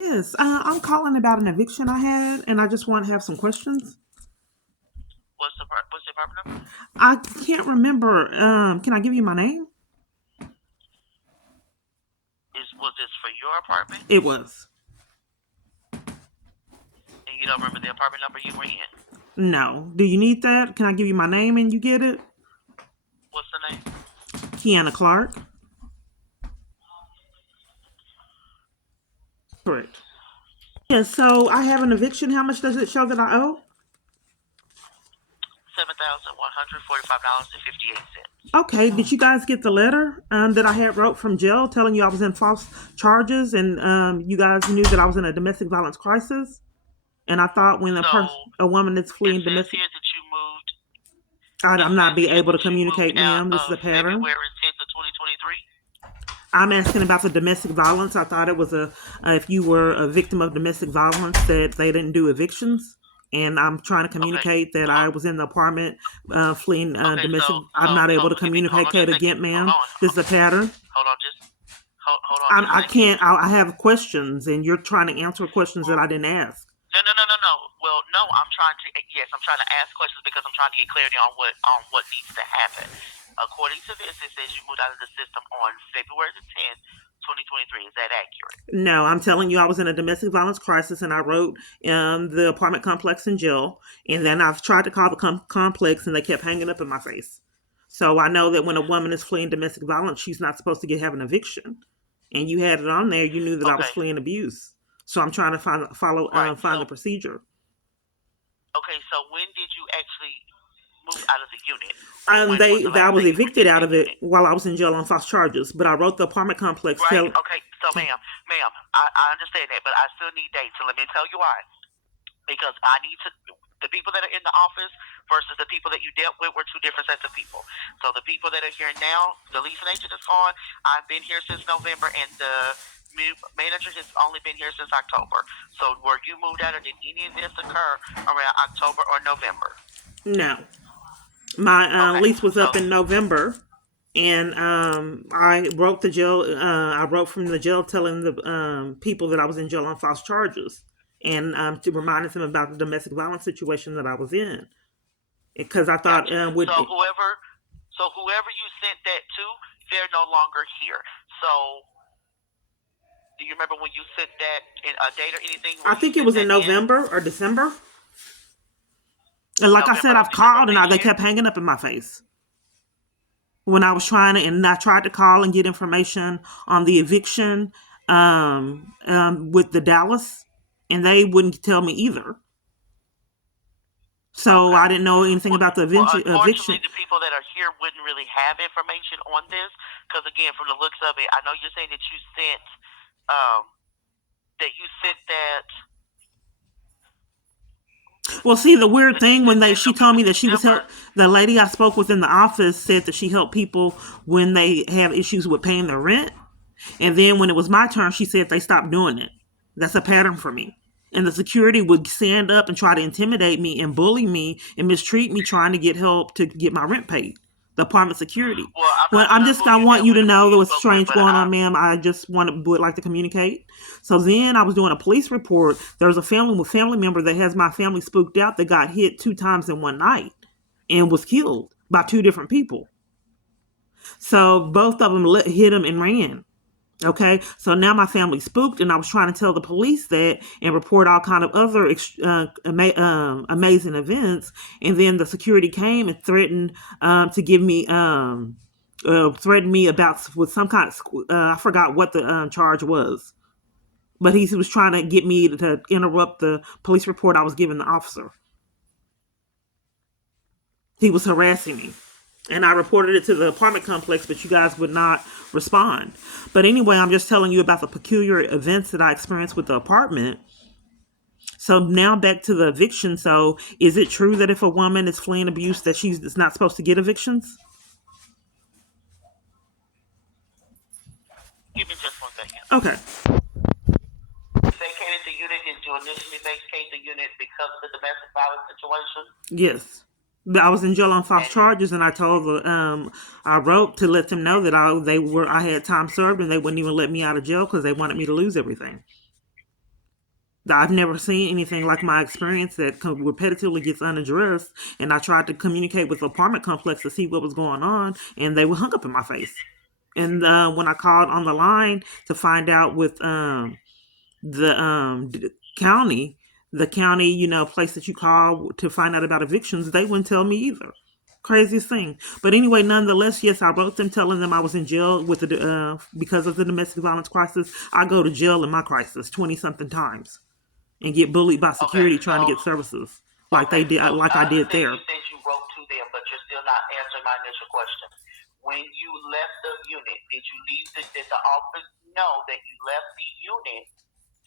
Yes, I'm calling about an eviction I had, and I just want to have some questions. What's the apartment number? I can't remember. Can I give you my name? Was this for your apartment? It was. And you don't remember the apartment number you were in? No. Do you need that? Can I give you my name and you get it? What's the name? Kiana Clark. Correct. Yes, so I have an eviction. How much does it show that I owe? $7,145.58. Okay, did you guys get the letter that I had wrote from jail telling you I was in false charges and you guys knew that I was in a domestic violence crisis? And I thought when So a woman that's it fleeing says domestic, here that you moved. It I'm not says be here able to that you moved communicate, out ma'am. This is of a pattern. February 10th of 2023. I'm asking about the domestic violence. I thought it was if you were a victim of domestic violence that they didn't do evictions, and I'm trying to Okay. communicate that I was in the apartment fleeing Okay. domestic. So I'm not able to give me. Hold on just communicate a second. again, ma'am. This is a pattern. Hold on. Just hold on just a I second. can't. I have questions, and you're trying to answer questions that I didn't ask. No, no, no, no, no. Well, no, I'm trying to. Yes, I'm trying to ask questions because I'm trying to get clarity on what needs to happen. According to this, it says you moved out of the system on February the 10th, 2023. Is that accurate? No, I'm telling you, I was in a domestic violence crisis, and I wrote the apartment complex in jail, and then I've tried to call the complex, and they kept hanging up in my face. So I know that when a woman is fleeing domestic violence, she's not supposed to have an eviction. And you had it on there. You knew that I was Okay. fleeing abuse. So I'm trying to Right. find the procedure. Okay. So when did you actually move out of the unit? When was the I last was day you were evicted in out that of it unit? while I was in jail on false charges. But I wrote the apartment complex Right. tell. Okay. So, ma'am, I understand that, but I still need dates. So let me tell you why. Because I need to. The people that are in the office versus the people that you dealt with were two different sets of people. So the people that are here now, the leasing agent is gone. I've been here since November, and the manager has only been here since October. So were you moved out, or did any of this occur around October or November? No, my Okay. lease was So up in November, and I wrote the jail. I wrote from the jail telling the people that I was in jail on false charges, and to reminding them about the domestic violence situation that I was in, because I thought gotcha. would. So whoever you sent that to, they're no longer here. So do you remember when you sent that in a date or anything I when you think it sent was in that in? November or December, and like I November said, of I've December called of and this they year. kept hanging up in my face when I was trying to, and I tried to call and get information on the eviction with the Dallas, and they wouldn't tell me either. So Okay. I didn't know anything Well, about the well, eviction. unfortunately, the people that are here wouldn't really have information on this because, again, from the looks of it, I know you're saying that um, you sent that Well, see, the weird thing when that she some people told me in that she was December. help, the lady I spoke with in the office said that she helped people when they have issues with paying their rent, and then when it was my turn, she said they stopped doing it. That's a pattern for me. And the security would stand up and try to intimidate me and bully me and mistreat me trying to get help to get my rent paid. The apartment security. Well, I'm Well, not sure who I you want dealt you with to or who know there you was spoke with, strange but going on, ma'am. I just would like to communicate. So then I was doing a police report. There was a family member that has my family spooked out that got hit 2 times in one night and was killed by two different people. So both of them hit him and ran. Okay, so now my family's spooked, and I was trying to tell the police that and report all kind of other amazing events, and then the security came and threatened to give me threatened me about with some kind of I forgot what the charge was, but he was trying to get me to interrupt the police report I was giving the officer. He was harassing me. And I reported it to the apartment complex, but you guys would not respond. But anyway, I'm just telling you about the peculiar events that I experienced with the apartment. So now back to the eviction. So is it true that if a woman is fleeing abuse that she's not supposed to get evictions? Give me just 1 second. Okay. Vacated the unit. Did you initially vacate the unit because of the domestic violence situation? Yes. But I was in jail on false And charges, and I told I wrote to let them know that I had time served, and they wouldn't even let me out of jail because they wanted me to lose everything. I've never seen anything like my experience that repetitively gets unaddressed. And I tried to communicate with the apartment complex to see what was going on, and they were hung up in my face. And when I called on the line to find out with the county, the county, place that you call to find out about evictions, they wouldn't tell me either. Craziest thing. But anyway, nonetheless, yes, I wrote them telling them I was in jail with the because of the domestic violence crisis. I go to jail in my crisis 20 something times and get bullied by Okay, security trying to get services like they did, like I did understand there. you said you wrote to them, but you're still not answering my initial question. When you left the unit, did you leave? Did the office know that you left the unit,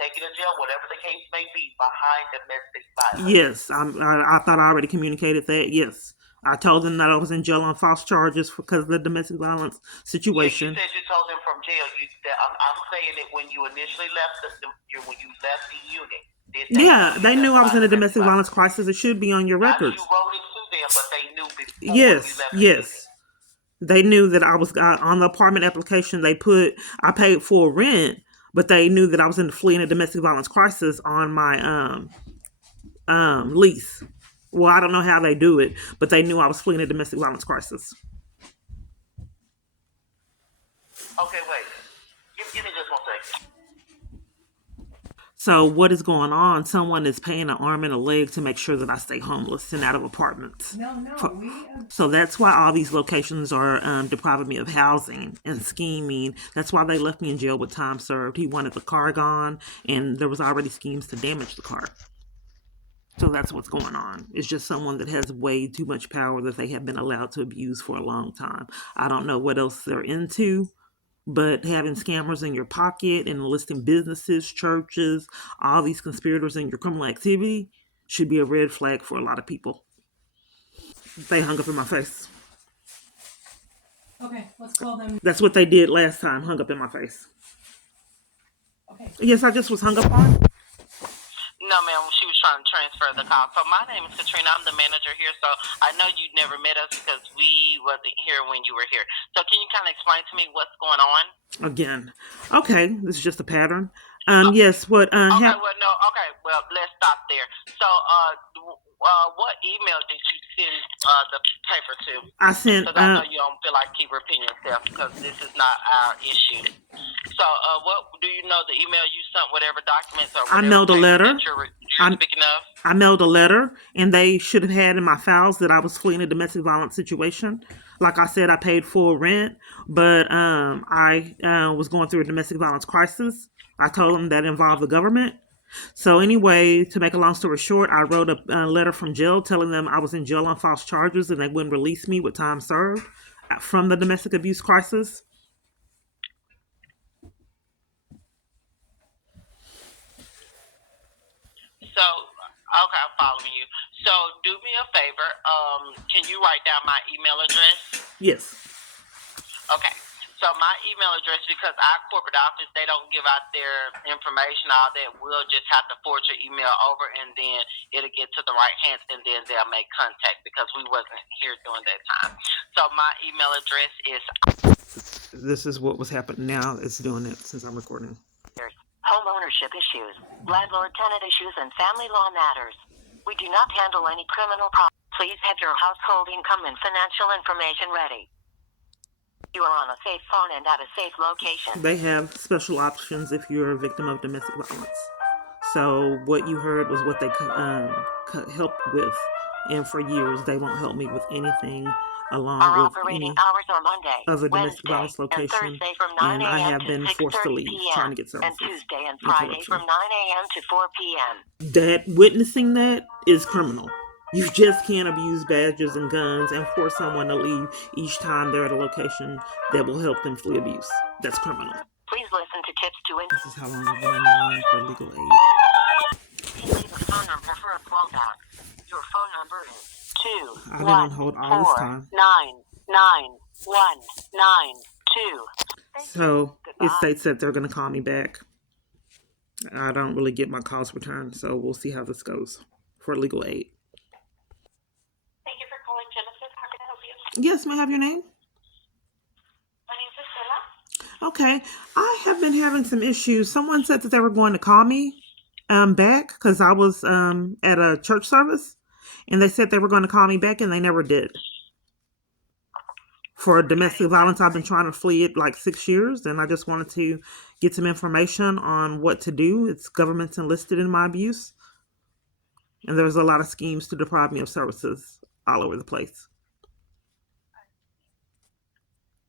taken to jail, whatever the case may be, behind domestic violence? Yes, I thought I already communicated that. Yes, I told them that I was in jail on false charges because of the domestic violence situation. Yeah, you said you told them from jail. I'm saying that when you initially left when you left the unit, Yeah, they knew I was in a domestic violence crisis. It should be on your not records. you wrote it to them, but they knew before Yes, you left yes. They knew that I was on the apartment application. They put I paid full rent, but they knew that I was in fleeing a domestic violence crisis on my lease. Well, I don't know how they do it, but they knew I was fleeing a domestic violence crisis. Okay, wait. Give me just 1 second. So what is going on? Someone is paying an arm and a leg to make sure that I stay homeless and out of apartments. So that's why all these locations are depriving me of housing and scheming. That's why they left me in jail with time served. He wanted the car gone, and there was already schemes to damage the car. So that's what's going on. It's just someone that has way too much power that they have been allowed to abuse for a long time. I don't know what else they're into, but having scammers in your pocket and listing businesses, churches, all these conspirators in your criminal activity should be a red flag for a lot of people. They hung up in my face. Okay, let's call them. That's what they did last time, hung up in my face. Okay. Yes, I just was hung up on. No, ma'am. She was trying to transfer the call. So my name is Katrina. I'm the manager here. So I know you never met us because we wasn't here when you were here. So can you kind of explain to me what's going on? Again. Okay, this is just a pattern. Yes, what okay, well, let's stop there. So, what email did you send the paper to? I sent. Because I know you don't feel like keep repeating yourself because this is not our issue. So, what do you know the email you sent? Whatever documents or whatever I mailed a letter. You're speaking of. I mailed a letter, and they should have had in my files that I was fleeing a domestic violence situation. Like I said, I paid full rent, but I was going through a domestic violence crisis. I told them that involved the government. So anyway, to make a long story short, I wrote a letter from jail telling them I was in jail on false charges and they wouldn't release me with time served from the domestic abuse crisis. So, okay, I'm following you. So, do me a favor. Can you write down my email address? Yes. Okay. So my email address, because our corporate office, they don't give out their information, all that. We'll just have to forward your email over, and then it'll get to the right hands, and then they'll make contact because we wasn't here during that time. So my email address is. This is what was happening now. It's doing it since I'm recording. Home ownership issues, landlord-tenant issues, and family law matters. We do not handle any criminal problems. Please have your household income and financial information ready. You are on a safe phone and at a safe location. They have special options if you're a victim of domestic violence. So what you heard was what they helped with. And for years, they won't help me with anything along Our with operating any hours are Monday, other domestic Wednesday, violence location. and Thursday from 9 And I a.m. have to been forced to 6:30 leave p.m. trying to get services. and Tuesday and Friday from 9 a.m. to 4 p.m. That witnessing that is criminal. You just can't abuse badges and guns and force someone to leave each time they're at a location that will help them flee abuse. That's criminal. Please listen to tips to win. This is how long I've been on the line for legal aid. Please leave a phone number for a callback. Your phone number is 2 I've been on hold all this time. 99192. So it states that they're going to call me back. I don't really get my calls returned, so we'll see how this goes for legal aid. Thank you for calling Genesis. How can I help you? Yes, may I have your name? My name is Savannah. Okay, I have been having some issues. Someone said that they were going to call me. back because I was at a church service, and they said they were going to call me back, and they never did. For domestic violence, I've been trying to flee it like 6 years, and I just wanted to get some information on what to do. It's government's enlisted in my abuse, and there's a lot of schemes to deprive me of services all over the place.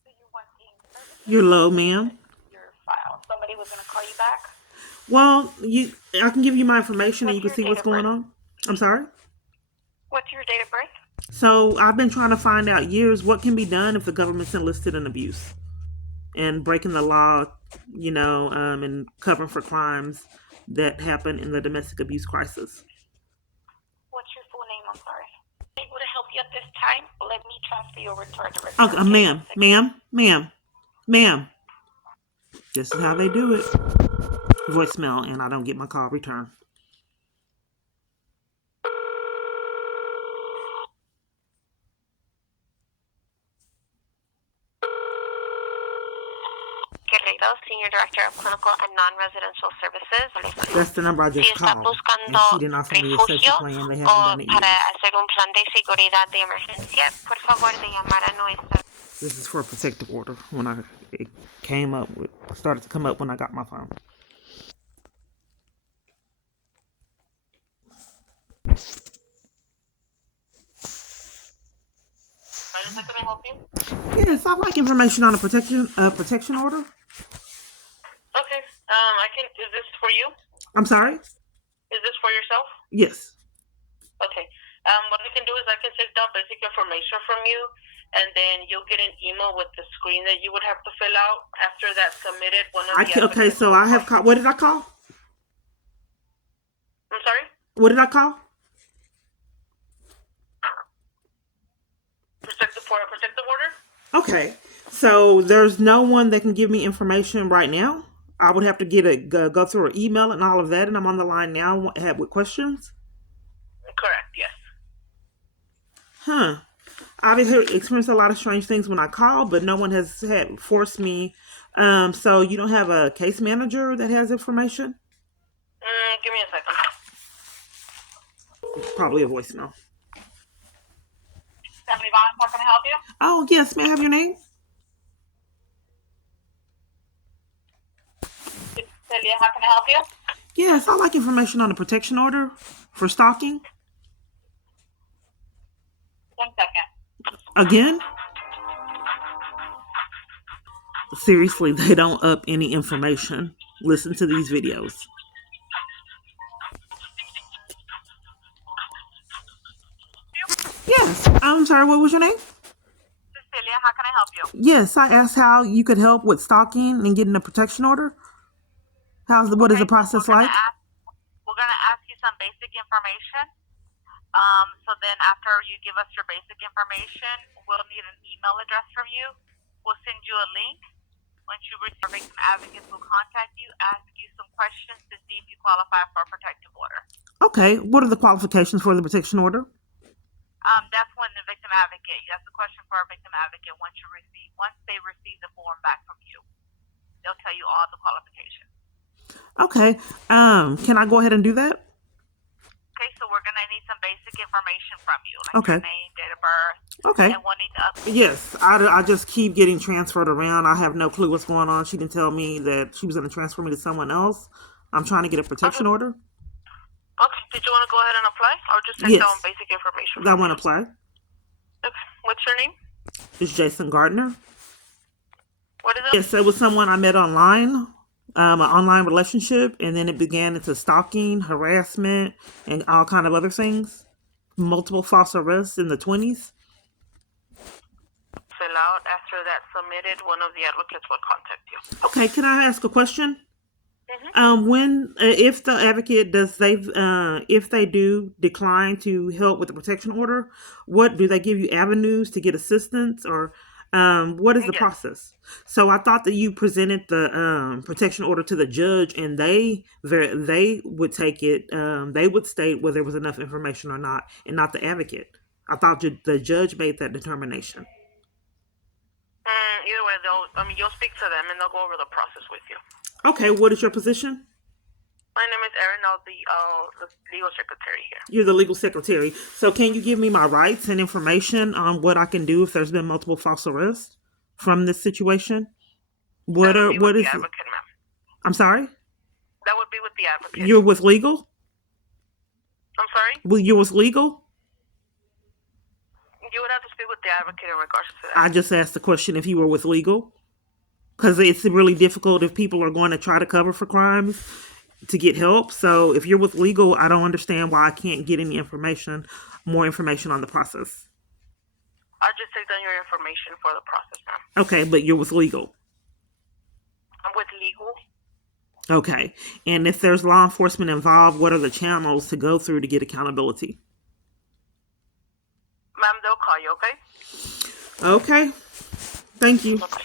So you wanting services? You're low, ma'am. Your file. Somebody was going to call you back? Well, I can give you my information, and you What's can your see what's date of going on. I'm sorry. What's your date of birth? So I've been trying to find out years what can be done if the government's enlisted in abuse and breaking the law, and covering for crimes that happen in the domestic abuse crisis. What's your full name? I'm sorry. Able to help you at this time? Let me transfer you over to our director. Okay, ma'am. This is how they do it. Voicemail, and I don't get my call returned. Guerrero, Senior Director of Clinical and Non-Residential Services. That's the number I Si just está called. And buscando she didn't offer me a safety refugio plan. They haven't o done it para yet. hacer un plan de seguridad de emergencia, por favor de llamar a nuestra. This is for a protective order. It started to come up when I got my phone. Can I help you? Yes, I'd like information on a protection order. Okay. I can. Is this for you? I'm sorry? Is this for yourself? Yes. Okay. What I can do is I can take down basic information from you, and then you'll get an email with the screen that you would have to fill out. After that's submitted, Okay, so I have called. What did I call? I'm sorry? What did I call? Protective order? Okay, so there's no one that can give me information right now. I would have to go through an email and all of that, and I'm on the line now with questions. Correct, yes. Huh. I've experienced a lot of strange things when I call, but no one has forced me. So you don't have a case manager that has information? Give me a second. Probably a voicemail. Stephanie Vaughn, how can I help you? Oh, yes. May I have your name? Celia, how can I help you? Yes, I'd like information on a protection order for stalking. 1 second. Again? Seriously, they don't up any information. Listen to these videos. Yes. I'm sorry, what was your name? Cecilia, how can I help you? Yes, I asked how you could help with stalking and getting a protection order. What is the process like? We're going to ask you some basic information. So then after you give us your basic information, we'll need an email address from you. We'll send you a link. Once you reach our victim advocates, will contact you, ask you some questions to see if you qualify for a protective order. Okay, what are the qualifications for the protection order? That's when the victim advocate, that's a question for our victim advocate once they receive the form back from you. They'll tell you all the qualifications. Okay, can I go ahead and do that? Okay, so we're going to need some basic information from you, like Okay. your name, date of birth. Okay. And we'll need to update. Yes, I just keep getting transferred around. I have no clue what's going on. She didn't tell me that she was going to transfer me to someone else. I'm trying to get a protection order. Okay, did you want to go ahead and apply, or just take Yes. down basic information? I want to apply. Okay, what's your name? It's Jason Gardner. What is it? Yes, it was someone I met online, an online relationship, and then it began into stalking, harassment, and all kind of other things. Multiple false arrests in the 20s. Fill out. After that's submitted, one of the advocates will contact you. Okay, can I ask a question? Mm-hmm. If the advocate if they do decline to help with the protection order, what do they give you avenues to get assistance, or what is the Yes. process? So I thought that you presented the protection order to the judge, and they would take it. They would state whether there was enough information or not, and not the advocate. I thought the judge made that determination. Either way, you'll speak to them and they'll go over the process with you. Okay, what is your position? My name is Erin. I'll be the legal secretary here. You're the legal secretary. So can you give me my rights and information on what I can do if there's been multiple false arrests from this situation? What That are would be what with is? the advocate, ma'am. I'm sorry. That would be with the advocate. You're with legal. I'm sorry? Well, you're with legal. You would have to speak with the advocate in regards to that. I just asked the question if you were with legal, because it's really difficult if people are going to try to cover for crimes to get help. So if you're with legal, I don't understand why I can't get any information, more information on the process. I'll just take down your information for the process, ma'am. Okay, but you're with legal. I'm with legal. Okay. And if there's law enforcement involved, what are the channels to go through to get accountability? Ma'am, they'll call you, okay? Okay. Thank you. Bye-bye.